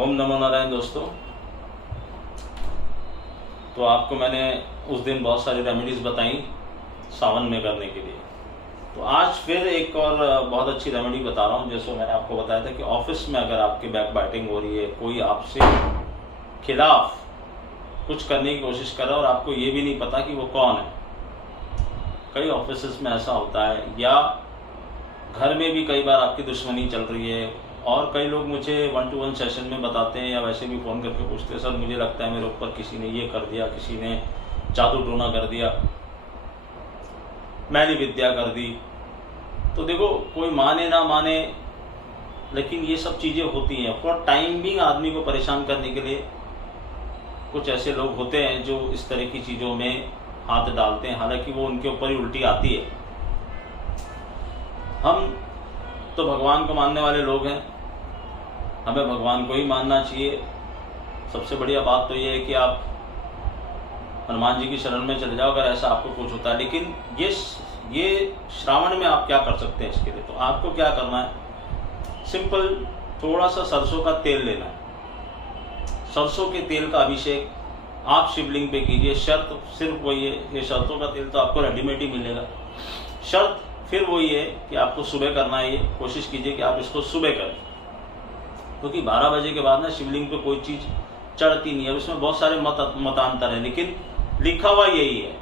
ओम नमो नारायण दोस्तों। तो आपको मैंने उस दिन बहुत सारी रेमेडीज बताई सावन में करने के लिए। तो आज फिर एक और बहुत अच्छी रेमेडी बता रहा हूँ। जैसे मैंने आपको बताया था कि ऑफिस में अगर आपकी बैक बाइटिंग हो रही है, कोई आपसे खिलाफ कुछ करने की कोशिश कर रहा है और आपको ये भी नहीं पता कि वो कौन है। कई ऑफिस में ऐसा होता है, या घर में भी कई बार आपकी दुश्मनी चल रही है। और कई लोग मुझे 1-to-1 सेशन में बताते हैं या वैसे भी फ़ोन करके पूछते हैं, सर मुझे लगता है मेरे ऊपर किसी ने ये कर दिया, किसी ने जादू टोना कर दिया, मैंने विद्या कर दी। तो देखो, कोई माने ना माने, लेकिन ये सब चीज़ें होती हैं। फॉर टाइम बिंग आदमी को परेशान करने के लिए कुछ ऐसे लोग होते हैं जो इस तरह की चीज़ों में हाथ डालते हैं, हालांकि वो उनके ऊपर ही उल्टी आती है। हम तो भगवान को मानने वाले लोग हैं, हमें भगवान को ही मानना चाहिए। सबसे बढ़िया बात तो ये है कि आप हनुमान जी की शरण में चले जाओ अगर ऐसा आपको कुछ होता है। लेकिन ये श्रावण में आप क्या कर सकते हैं इसके लिए? तो आपको क्या करना है, सिंपल थोड़ा सा सरसों का तेल लेना है। सरसों के तेल का अभिषेक आप शिवलिंग पे कीजिए। शर्त सिर्फ वही है, ये सरसों का तेल तो आपको रेडीमेड ही मिलेगा। शर्त फिर वही है कि आपको सुबह करना है। ये कोशिश कीजिए कि आप इसको सुबह करें, क्योंकि 12 बजे के बाद ना शिवलिंग पे कोई चीज़ चढ़ती नहीं है। उसमें बहुत सारे मतांतर हैं, लेकिन लिखा हुआ यही है।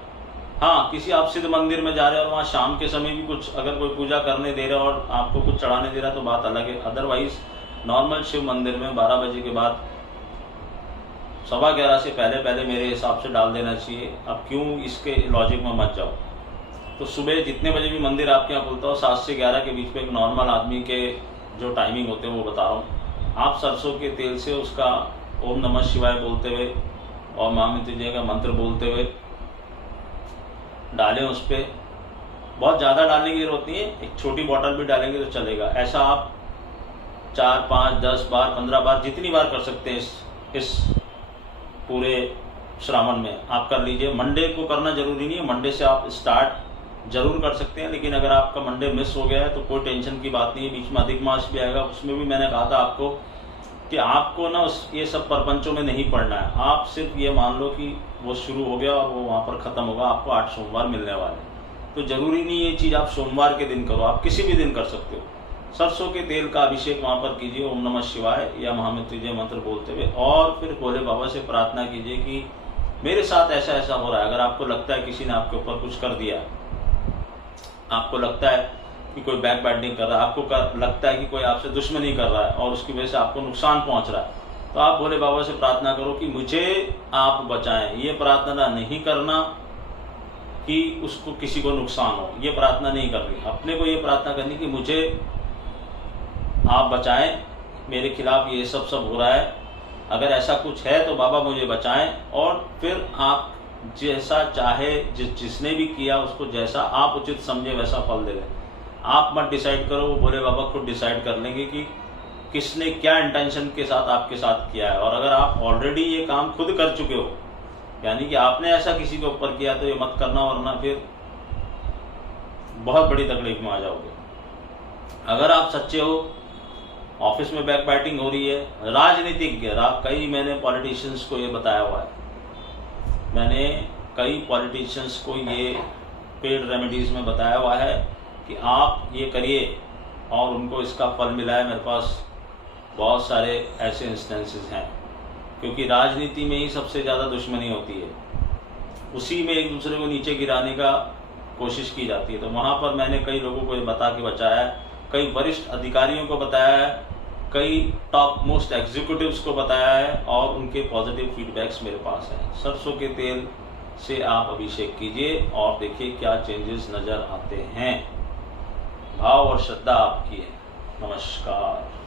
हाँ, किसी आप सिद्ध मंदिर में जा रहे हैं और वहाँ शाम के समय भी कुछ अगर कोई पूजा करने दे रहा है और आपको कुछ चढ़ाने दे रहा है तो बात अलग है। अदरवाइज नॉर्मल शिव मंदिर में 12 बजे के बाद 11:15 से पहले मेरे हिसाब से डाल देना चाहिए। अब क्यों इसके लॉजिक में मत जाओ। तो सुबह जितने बजे भी मंदिर आपके यहाँ खुलता हो, 7 से 11 के बीच में एक नॉर्मल आदमी के जो टाइमिंग होते हैं वो बता रहा हूँ। आप सरसों के तेल से उसका ओम नमः शिवाय बोलते हुए और महामृत्युंजय का मंत्र बोलते हुए डालें उस पर। बहुत ज़्यादा डालने की जरूरत नहीं है, एक छोटी बॉटल भी डालेंगे तो चलेगा। ऐसा आप 4, 5, 10 बार, 15 बार, जितनी बार कर सकते हैं इस पूरे श्रावण में आप कर लीजिए। मंडे को करना जरूरी नहीं है, मंडे से आप स्टार्ट जरूर कर सकते हैं। लेकिन अगर आपका मंडे मिस हो गया है तो कोई टेंशन की बात नहीं है। बीच में अधिक मास भी आएगा, उसमें भी मैंने कहा था आपको कि आपको ना ये सब प्रपंचों में नहीं पड़ना है। आप सिर्फ ये मान लो कि वो शुरू हो गया और वो वहाँ पर ख़त्म होगा। आपको 8 सोमवार मिलने वाले, तो ज़रूरी नहीं ये चीज़ आप सोमवार के दिन करो, आप किसी भी दिन कर सकते हो। सरसों के तेल का अभिषेक वहाँ पर कीजिए ओम नमः शिवाय या महामृत्युंजय मंत्र बोलते हुए, और फिर भोले बाबा से प्रार्थना कीजिए कि मेरे साथ ऐसा ऐसा हो रहा है। अगर आपको लगता है किसी ने आपके ऊपर कुछ कर दिया, आपको लगता है कि कोई बैक बाइटिंग कर रहा है, आपको लगता है कि कोई आपसे दुश्मनी कर रहा है और उसकी वजह से आपको नुकसान पहुंच रहा है, तो आप भोले बाबा से प्रार्थना करो कि मुझे आप बचाएं। ये प्रार्थना नहीं करना कि उसको किसी को नुकसान हो, ये प्रार्थना नहीं करनी। अपने को ये प्रार्थना करनी कि मुझे आप बचाएं, मेरे खिलाफ ये सब हो रहा है, अगर ऐसा कुछ है तो बाबा मुझे बचाएं। और फिर आप जैसा चाहे, जिसने भी किया उसको जैसा आप उचित समझे वैसा फल दे दें। आप मत डिसाइड करो, वो भोले बाबा खुद डिसाइड कर लेंगे कि किसने क्या इंटेंशन के साथ आपके साथ किया है। और अगर आप ऑलरेडी ये काम खुद कर चुके हो, यानी कि आपने ऐसा किसी के ऊपर किया, तो ये मत करना, वरना फिर बहुत बड़ी तकलीफ में आ जाओगे। अगर आप सच्चे हो, ऑफिस में बैक बाइटिंग हो रही है, राजनीतिज्ञ, कई मैंने पॉलिटिशियंस को ये बताया हुआ है, मैंने कई पॉलिटिशियंस को ये पेड रेमेडीज में बताया हुआ है कि आप ये करिए, और उनको इसका फल मिला है। मेरे पास बहुत सारे ऐसे इंस्टेंसेस हैं, क्योंकि राजनीति में ही सबसे ज़्यादा दुश्मनी होती है, उसी में एक दूसरे को नीचे गिराने का कोशिश की जाती है। तो वहाँ पर मैंने कई लोगों को ये बता के बचाया है, कई वरिष्ठ अधिकारियों को बताया है, कई टॉप मोस्ट एग्जीक्यूटिव्स को बताया है, और उनके पॉजिटिव फीडबैक्स मेरे पास हैं। सरसों के तेल से आप अभिषेक कीजिए और देखिए क्या चेंजेस नज़र आते हैं। भाव और श्रद्धा आपकी है। नमस्कार।